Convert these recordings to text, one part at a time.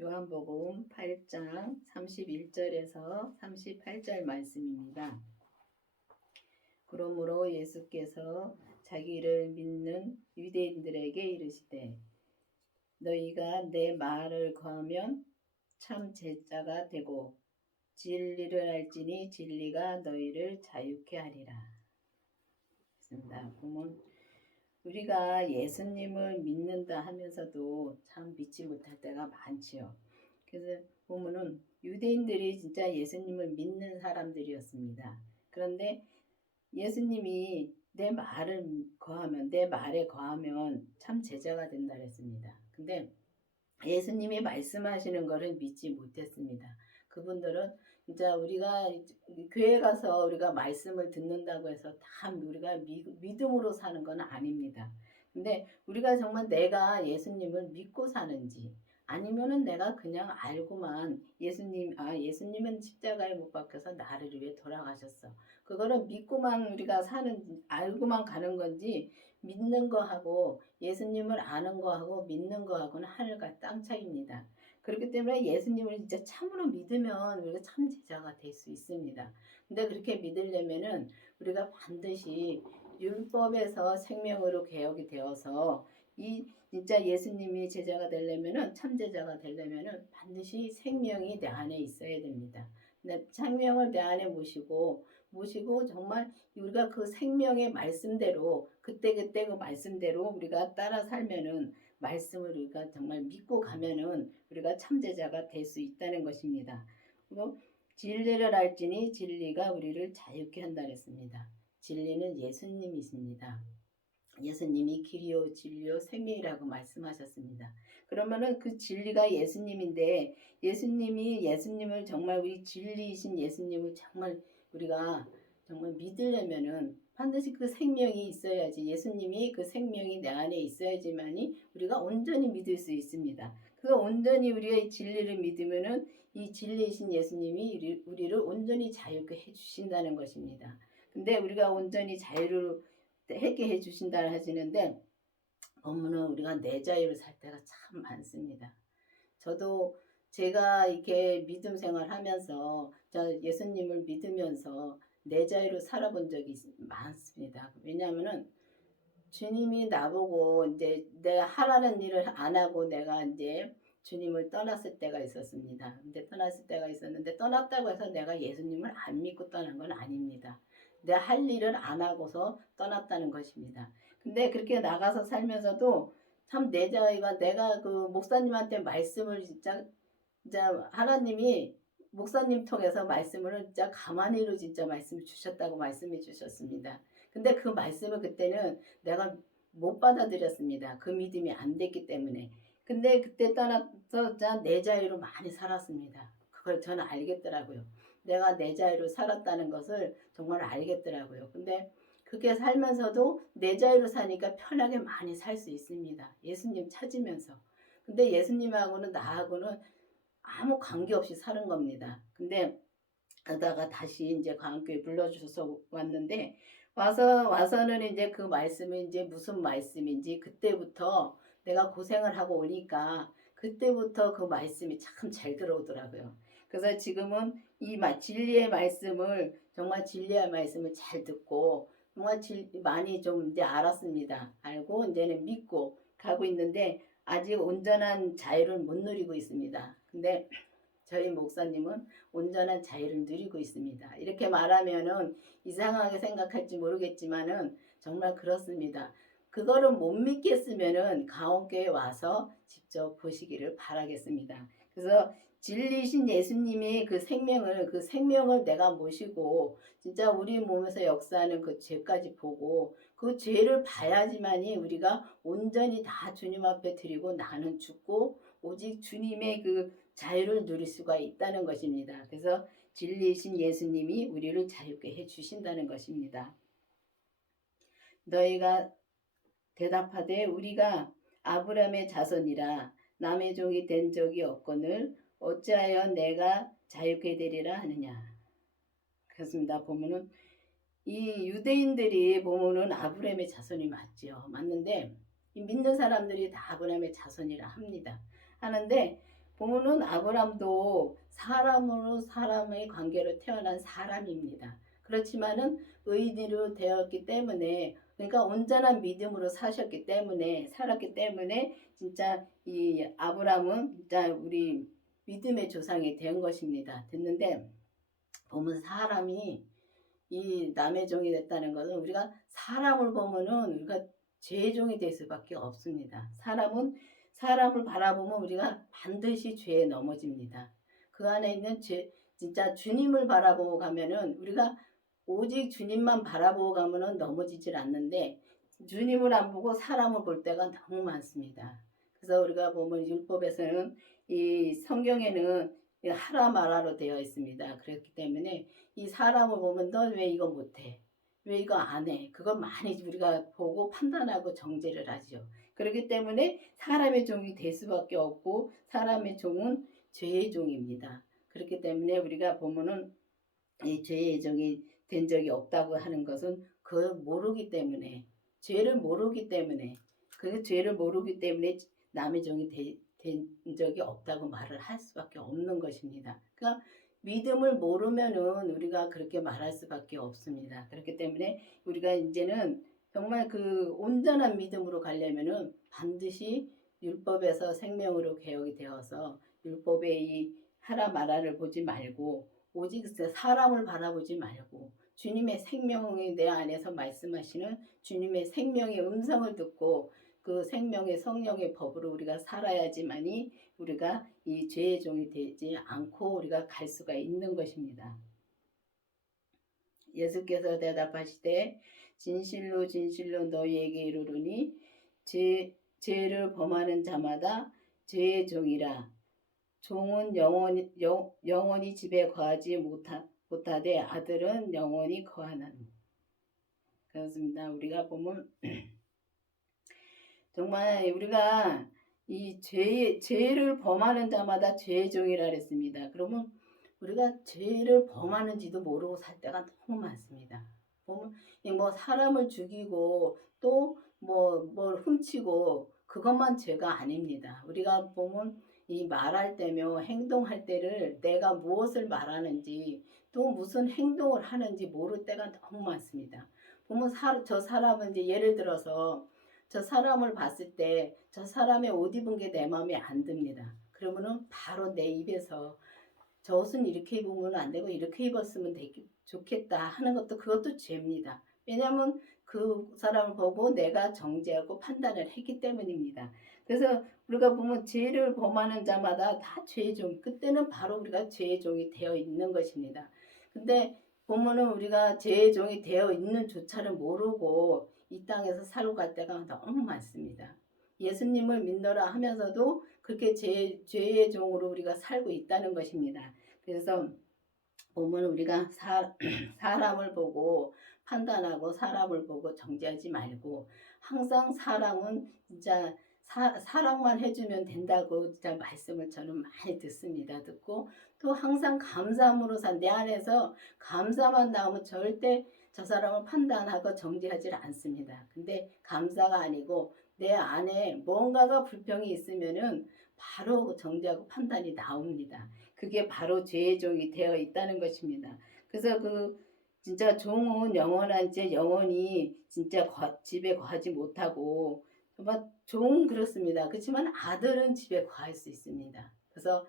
요한복음 8장 31절에서 38절 말씀입니다. 그러므로 예수께서 자기를 믿는 유대인들에게 이르시되 너희가 내 말을 거하면 참 제자가 되고 진리를 알지니 진리가 너희를 자유케 하리라. 보면 우리가 예수님을 믿는다 하면서도 참 믿지 못할 때가 많지요. 그래서 보면은 유대인들이 진짜 예수님을 믿는 사람들이었습니다. 그런데 예수님이 내 말에 거하면 참 제자가 된다 그랬습니다. 근데 예수님이 말씀하시는 것을 믿지 못했습니다. 그분들은 진짜 우리가 교회 가서 우리가 말씀을 듣는다고 해서 다 우리가 믿음으로 사는 건 아닙니다. 근데 우리가 정말 내가 예수님을 믿고 사는지 아니면은 내가 그냥 알고만 예수님은 십자가에 못 박혀서 나를 위해 돌아가셨어. 그거를 믿고만 우리가 알고만 가는 건지 믿는 거하고 예수님을 아는 거하고 믿는 거하고는 하늘과 땅 차이입니다. 그렇기 때문에 예수님을 진짜 참으로 믿으면 우리가 참 제자가 될 수 있습니다. 근데 그렇게 믿으려면은 우리가 반드시 율법에서 생명으로 개혁이 되어서 이 진짜 예수님이 제자가 되려면은 참 제자가 되려면은 반드시 생명이 내 안에 있어야 됩니다. 생명을 내 안에 모시고 정말 우리가 그 생명의 말씀대로 그때 그 말씀대로 우리가 따라 살면은 말씀을 우리가 정말 믿고 가면은 우리가 참제자가 될 수 있다는 것입니다. 그리고 진리를 알지니 진리가 우리를 자유케 한다 그랬습니다. 진리는 예수님이십니다. 예수님이 길이요 진리요 생명이라고 말씀하셨습니다. 그러면은 그 진리가 예수님인데 예수님을 정말 우리 진리이신 예수님을 정말 우리가 정말 믿으려면은 반드시 그 생명이 있어야지 예수님이 그 생명이 내 안에 있어야지만이 우리가 온전히 믿을 수 있습니다. 그 온전히 우리가 이 진리를 믿으면은 이 진리이신 예수님이 우리를 온전히 자유케 해주신다는 것입니다. 근데 우리가 온전히 자유를 하게 해주신다 하시는데 법문은 우리가 내 자유를 살 때가 참 많습니다. 저도 제가 이렇게 믿음 생활하면서 예수님을 믿으면서 내 자유로 살아본 적이 많습니다. 왜냐하면은 주님이 나보고 이제 내가 하라는 일을 안 하고 내가 이제 주님을 떠났을 때가 있었습니다. 근데 떠났을 때가 있었는데 떠났다고 해서 내가 예수님을 안 믿고 떠난 건 아닙니다. 내가 할 일을 안 하고서 떠났다는 것입니다. 근데 그렇게 나가서 살면서도 참 내 자유가 내가 그 목사님한테 말씀을 진짜 하나님이 목사님 통해서 말씀을 진짜 가만히로 진짜 말씀을 주셨다고 말씀해 주셨습니다. 근데 그 말씀을 그때는 내가 못 받아들였습니다. 그 믿음이 안 됐기 때문에. 근데 그때 떠나서 내 자유로 많이 살았습니다. 그걸 저는 알겠더라고요. 내가 내 자유로 살았다는 것을 정말 알겠더라고요. 근데 그렇게 살면서도 내 자유로 사니까 편하게 많이 살 수 있습니다. 예수님 찾으면서. 근데 예수님하고는 나하고는 아무 관계없이 사는 겁니다. 근데 그러다가 다시 이제 광교에 불러주셔서 왔는데 와서는 이제 그 말씀이 이제 무슨 말씀인지 그때부터 내가 고생을 하고 오니까 그때부터 그 말씀이 참 잘 들어오더라고요. 그래서 지금은 이 진리의 말씀을 정말 진리의 말씀을 잘 듣고 정말 많이 좀 이제 알았습니다. 알고 이제는 믿고 가고 있는데 아직 온전한 자유를 못 누리고 있습니다. 근데 저희 목사님은 온전한 자유를 누리고 있습니다. 이렇게 말하면은 이상하게 생각할지 모르겠지만은 정말 그렇습니다. 그거를 못 믿겠으면은 가온교에 와서 직접 보시기를 바라겠습니다. 그래서 진리신 예수님이 그 생명을 내가 모시고 진짜 우리 몸에서 역사하는 그 죄까지 보고 그 죄를 봐야지만이 우리가 온전히 다 주님 앞에 드리고 나는 죽고 오직 주님의 그 자유를 누릴 수가 있다는 것입니다. 그래서 진리이신 예수님이 우리를 자유케 해주신다는 것입니다. 너희가 대답하되 우리가 아브라함의 자손이라 남의 종이 된 적이 없거늘 어찌하여 내가 자유케 되리라 하느냐. 그렇습니다. 보면은 이 유대인들이 보면은 아브라함의 자손이 맞죠. 맞는데 이 믿는 사람들이 다 아브라함의 자손이라 합니다. 하는데 보면은 아브람도 사람으로 사람의 관계로 태어난 사람입니다. 그렇지만은 의인으로 되었기 때문에, 그러니까 온전한 믿음으로 사셨기 때문에, 살았기 때문에 진짜 이 아브람은 진짜 우리 믿음의 조상이 된 것입니다. 됐는데 보면 사람이 이 남의 종이 됐다는 것은, 우리가 사람을 보면은 우리가 죄의 종이 될 수밖에 없습니다. 사람은 사람을 바라보면 우리가 반드시 죄에 넘어집니다. 그 안에 있는 죄, 진짜 주님을 바라보고 가면은, 우리가 오직 주님만 바라보고 가면은 넘어지질 않는데, 주님을 안 보고 사람을 볼 때가 너무 많습니다. 그래서 우리가 보면 율법에서는, 이 성경에는 하라 마라로 되어 있습니다. 그렇기 때문에 이 사람을 보면 너 왜 이거 못해? 왜 이거 안 해? 그건 많이 우리가 보고 판단하고 정죄를 하죠. 그렇기 때문에 사람의 종이 될 수밖에 없고, 사람의 종은 죄의 종입니다. 그렇기 때문에 우리가 보면은 이 죄의 종이 된 적이 없다고 하는 것은 그 모르기 때문에, 죄를 모르기 때문에, 그 죄를 모르기 때문에 남의 종이 된 적이 없다고 말을 할 수밖에 없는 것입니다. 그러니까 믿음을 모르면은 우리가 그렇게 말할 수밖에 없습니다. 그렇기 때문에 우리가 이제는 정말 그 온전한 믿음으로 가려면은 반드시 율법에서 생명으로 개혁이 되어서, 율법의 이 하라 마라를 보지 말고 오직 사람을 바라보지 말고, 주님의 생명이 내 안에서 말씀하시는 주님의 생명의 음성을 듣고 그 생명의 성령의 법으로 우리가 살아야지만이 우리가 이 죄의 종이 되지 않고 우리가 갈 수가 있는 것입니다. 예수께서 대답하시되 진실로 진실로 너희에게 이르노니 죄를 범하는 자마다 죄의 종이라. 종은 영원히 집에 거하지 못하되 아들은 영원히 거하나니. 그렇습니다. 우리가 보면 정말 우리가 이 죄를 범하는 자마다 죄의 종이라 그랬습니다. 그러면 우리가 죄를 범하는지도 모르고 살 때가 너무 많습니다. 보면 뭐 사람을 죽이고 또 뭘 훔치고 그것만 죄가 아닙니다. 우리가 보면 이 말할 때며 행동할 때를 내가 무엇을 말하는지 또 무슨 행동을 하는지 모를 때가 너무 많습니다. 보면 저 사람은 이제 예를 들어서 저 사람을 봤을 때 저 사람의 옷 입은 게 내 마음에 안 듭니다. 그러면은 바로 내 입에서 저 옷은 이렇게 입으면 안 되고 이렇게 입었으면 좋겠다 하는 것도, 그것도 죄입니다. 왜냐하면 그 사람을 보고 내가 정죄하고 판단을 했기 때문입니다. 그래서 우리가 보면 죄를 범하는 자마다 다 죄의 종, 그때는 바로 우리가 죄의 종이 되어 있는 것입니다. 근데 보면은 우리가 죄의 종이 되어 있는 조차를 모르고 이 땅에서 살고 갈 때가 너무 많습니다. 예수님을 믿노라 하면서도 그렇게 죄의 종으로 우리가 살고 있다는 것입니다. 그래서 보면 우리가 사람을 보고 판단하고 사람을 보고 정죄하지 말고, 항상 사람은 진짜 사랑만 해주면 된다고 진짜 말씀을 저는 많이 듣습니다. 듣고 또 항상 감사함으로 내 안에서 감사만 나오면 절대 저 사람을 판단하고 정죄하지 않습니다. 근데 감사가 아니고 내 안에 뭔가가 불평이 있으면은 바로 정죄하고 판단이 나옵니다. 그게 바로 죄의 종이 되어 있다는 것입니다. 그래서 진짜 종은 영원한 제 영원히 진짜 집에 거하지 못하고, 정말 종은 그렇습니다. 그렇지만 아들은 집에 거할 수 있습니다. 그래서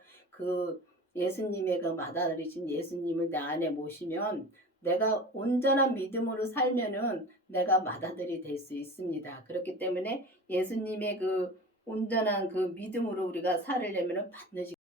예수님의 마다리신 예수님을 내 안에 모시면 내가 온전한 믿음으로 살면은 내가 맏아들이 될 수 있습니다. 그렇기 때문에 예수님의 온전한 믿음으로 우리가 살으려면은 반드시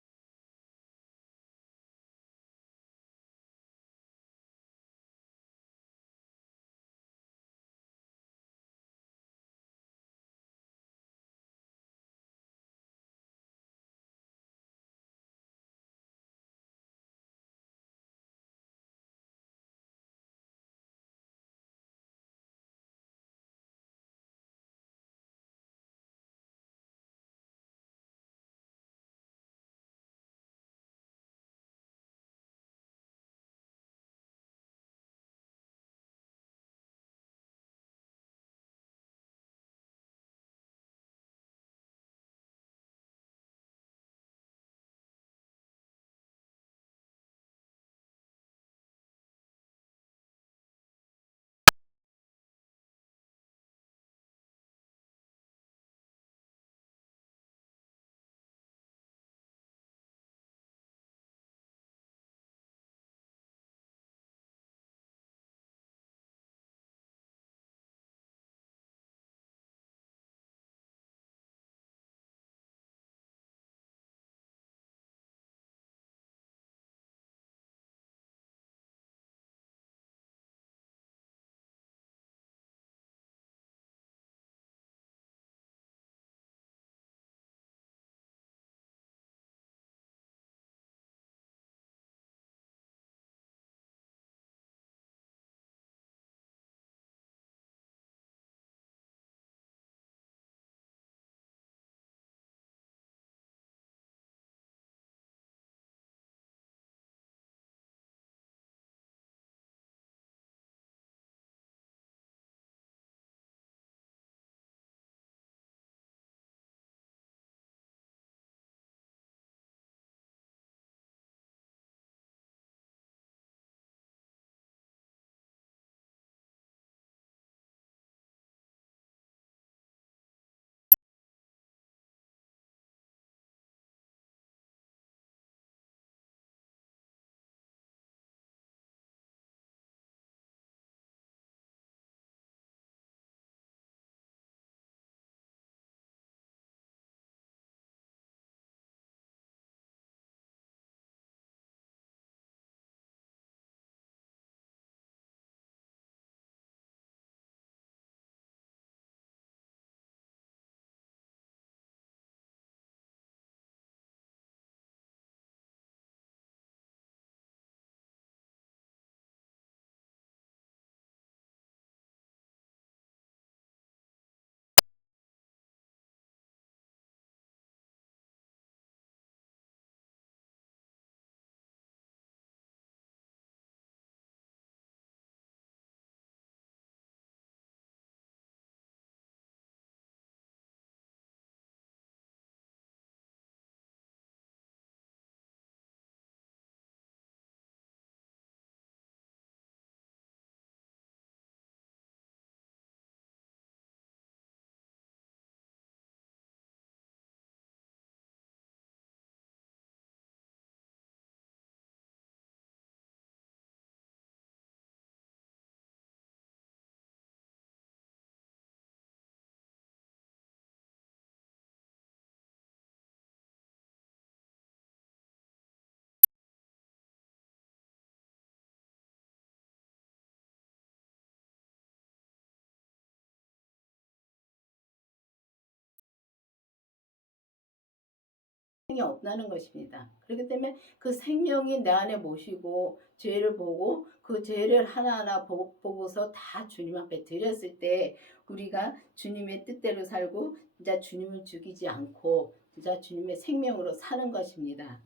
생명이 없다는 것입니다. 그렇기 때문에 그 생명이 내 안에 모시고 죄를 보고 그 죄를 하나하나 보고서 다 주님 앞에 드렸을 때 우리가 주님의 뜻대로 살고 진짜 주님을 죽이지 않고 진짜 주님의 생명으로 사는 것입니다.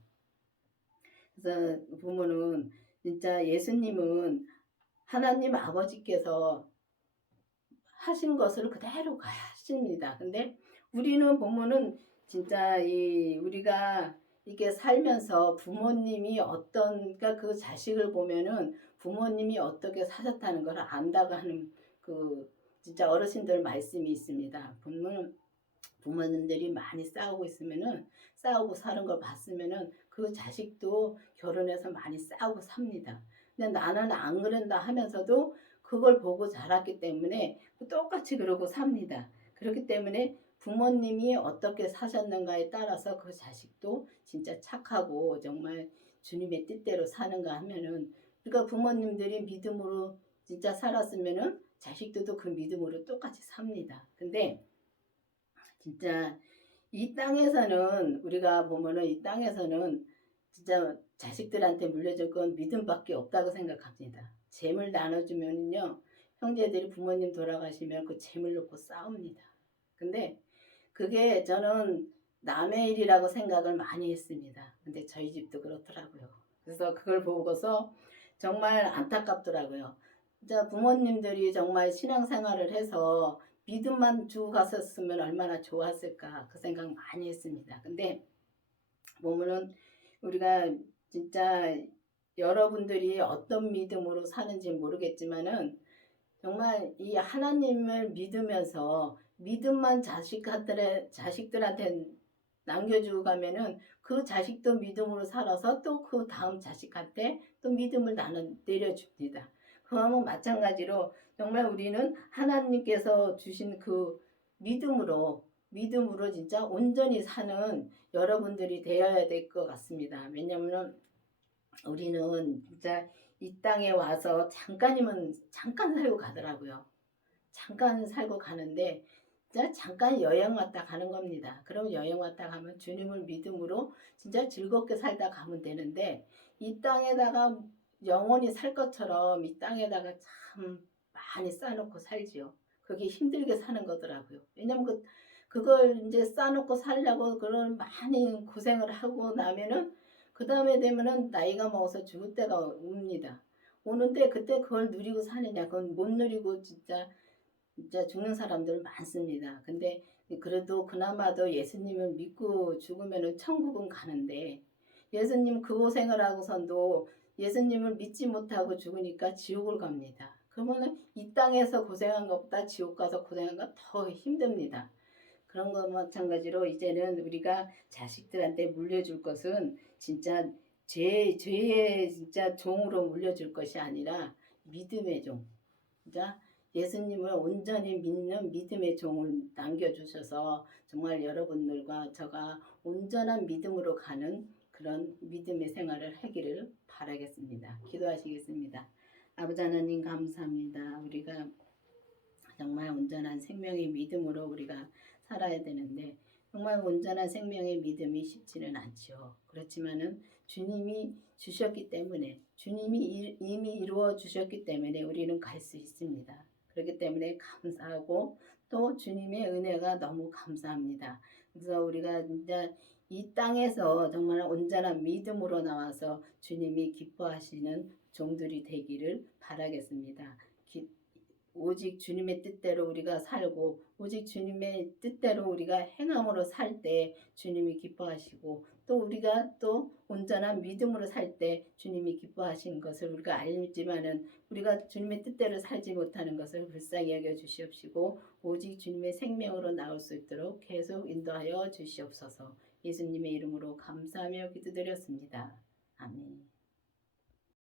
그래서 보면은 진짜 예수님은 하나님 아버지께서 하신 것을 그대로 하십니다. 근데 우리는 보면은 진짜 우리가 이게 살면서 부모님이 그러니까 그 자식을 보면은 부모님이 어떻게 사셨다는 걸 안다고 하는 그 진짜 어르신들 말씀이 있습니다. 보면 부모님들이 많이 싸우고 있으면은 싸우고 사는 걸 봤으면은 그 자식도 결혼해서 많이 싸우고 삽니다. 근데 나는 안 그런다 하면서도 그걸 보고 자랐기 때문에 똑같이 그러고 삽니다. 그렇기 때문에 부모님이 어떻게 사셨는가에 따라서 그 자식도 진짜 착하고 정말 주님의 뜻대로 사는가 하면은 그러니까 부모님들이 믿음으로 진짜 살았으면은 자식들도 그 믿음으로 똑같이 삽니다. 근데 진짜 이 땅에서는 우리가 보면은 이 땅에서는 진짜 자식들한테 물려줄 건 믿음밖에 없다고 생각합니다. 재물 나눠주면은요 형제들이 부모님 돌아가시면 그 재물 놓고 싸웁니다. 근데 그게 저는 남의 일이라고 생각을 많이 했습니다. 근데 저희 집도 그렇더라고요. 그래서 그걸 보고서 정말 안타깝더라고요. 진짜 부모님들이 정말 신앙생활을 해서 믿음만 주고 갔었으면 얼마나 좋았을까 그 생각 많이 했습니다. 근데 보면은 우리가 진짜 여러분들이 어떤 믿음으로 사는지 모르겠지만은 정말 이 하나님을 믿으면서 믿음만 자식들한테 남겨주고 가면은 그 자식도 믿음으로 살아서 또 그 다음 자식한테 또 믿음을 내려줍니다. 그러면 마찬가지로 정말 우리는 하나님께서 주신 그 믿음으로 진짜 온전히 사는 여러분들이 되어야 될 것 같습니다. 왜냐하면 우리는 진짜 이 땅에 와서 잠깐 살고 가더라고요. 잠깐 살고 가는데 진짜 잠깐 여행 왔다 가는 겁니다. 그럼 여행 왔다 가면 주님을 믿음으로 진짜 즐겁게 살다 가면 되는데 이 땅에다가 영원히 살 것처럼 이 땅에다가 참 많이 쌓아놓고 살지요. 그게 힘들게 사는 거더라고요. 왜냐면 그걸 이제 쌓아놓고 살려고 그런 많이 고생을 하고 나면은 그 다음에 되면은 나이가 먹어서 죽을 때가 옵니다. 오는데 그때 그걸 누리고 사느냐? 그건 못 누리고 진짜 죽는 사람들 많습니다. 근데 그래도 그나마도 예수님을 믿고 죽으면은 천국은 가는데 예수님 그 고생을 하고선도 예수님을 믿지 못하고 죽으니까 지옥을 갑니다. 그러면은 이 땅에서 고생한 것보다 지옥 가서 고생한 거 더 힘듭니다. 그런 거 마찬가지로 이제는 우리가 자식들한테 물려줄 것은 진짜 죄의 진짜 종으로 물려줄 것이 아니라 믿음의 종. 진짜 예수님을 온전히 믿는 믿음의 종을 남겨주셔서 정말 여러분들과 저가 온전한 믿음으로 가는 그런 믿음의 생활을 하기를 바라겠습니다. 기도하시겠습니다. 아버지 하나님 감사합니다. 우리가 정말 온전한 생명의 믿음으로 우리가 살아야 되는데 정말 온전한 생명의 믿음이 쉽지는 않죠. 그렇지만은 주님이 주셨기 때문에 주님이 이미 이루어 주셨기 때문에 우리는 갈 수 있습니다. 그렇기 때문에 감사하고 또 주님의 은혜가 너무 감사합니다. 그래서 우리가 진짜 이 땅에서 정말 온전한 믿음으로 나와서 주님이 기뻐하시는 종들이 되기를 바라겠습니다. 오직 주님의 뜻대로 우리가 살고 오직 주님의 뜻대로 우리가 행함으로 살 때 주님이 기뻐하시고 또 우리가 또 온전한 믿음으로 살 때 주님이 기뻐하시는 것을 우리가 알지만은 우리가 주님의 뜻대로 살지 못하는 것을 불쌍히 여겨 주시옵시고 오직 주님의 생명으로 나올 수 있도록 계속 인도하여 주시옵소서. 예수님의 이름으로 감사하며 기도드렸습니다. 아멘.